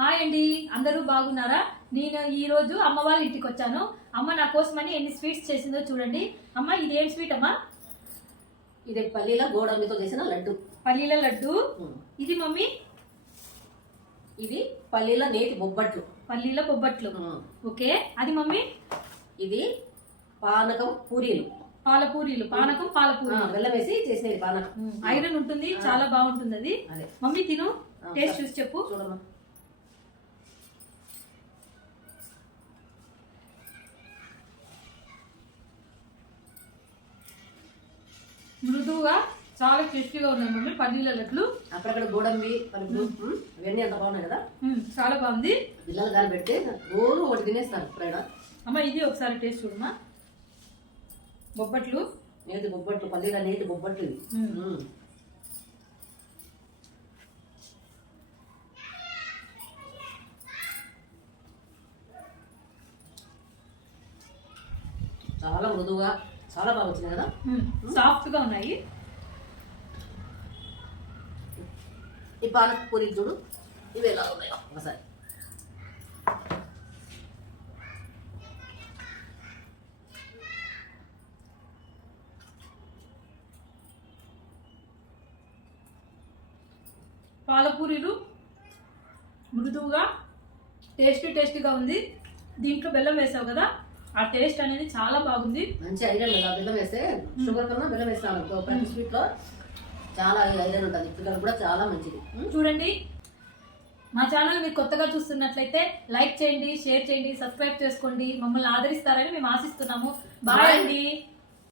Hi అండి, అందరూ బాగున్నారా? నేను ఈ రోజు అమ్మ వాళ్ళ ఇంటికి వచ్చాను. అమ్మ నా కోసమని ఎన్ని స్వీట్స్ చేసిందో చూడండి. అమ్మ ఇది ఏం స్వీట్ అమ్మా? ఇది పల్లీల గోడంబితో చేసిన లడ్డు. పల్లీల లడ్డు. ఇది మమ్మీ? ఇది పల్లీల నేతి బొబ్బట్లు. పల్లీల బొబ్బట్లు. ఓకే. అది మమ్మీ? ఇది పానకం పూరీలు. పాల పూరీలు. పానకం పాల పూరీలు. బెల్లం వేసి చేసినది పానకం. ఐరన్ ఉంటుంది, చాలా బాగుంటుంది అది. మమ్మీ తిను, టేస్ట్ చూసి చెప్పు. చూడమ్మా. మృదువుగా చాలా టేస్టీగా ఉన్నాయి మమ్మీ పల్లీల లడ్లు. అక్కడక్కడ గోడంబి ఇవన్నీ ఎంత బాగున్నాయి కదా. చాలా బాగుంది. పిల్లలు కానీ పెడితే రోజు ఒకటి తినేస్తారు ఎప్పుడైనా. అమ్మ ఇది ఒకసారి టేస్ట్ చూడమ్మా. బొబ్బట్లు. నేతి బొబ్బట్లు, పల్లీల నేతి బొబ్బట్లు ఇవి. చాలా మృదువుగా చాలా బాగా వచ్చినాయి కదా. సాఫ్ట్ గా ఉన్నాయి. ఈ పానక పూరీలు చూడు, ఇవి ఎలా ఉన్నాయో ఒకసారి. పాలపూరీలు మృదువుగా టేస్టీగా ఉంది. దీంట్లో బెల్లం వేసావు కదా, ఆ టేస్ట్ అనేది చాలా బాగుంది. మంచి ఐరన్ కదా బెల్లం వేస్తే. షుగర్ కన్నా బెల్లం వేస్తాను. ప్రతి స్వీట్ లో చాలా ఐరన్ ఉంటుంది. పిల్లలు కూడా చాలా మంచిది. చూడండి, మా ఛానల్ మీరు కొత్తగా చూస్తున్నట్లయితే లైక్ చేయండి, షేర్ చేయండి, సబ్స్క్రైబ్ చేసుకోండి. మమ్మల్ని ఆదరిస్తారని మేము ఆశిస్తున్నాము. బాయ్ అండి.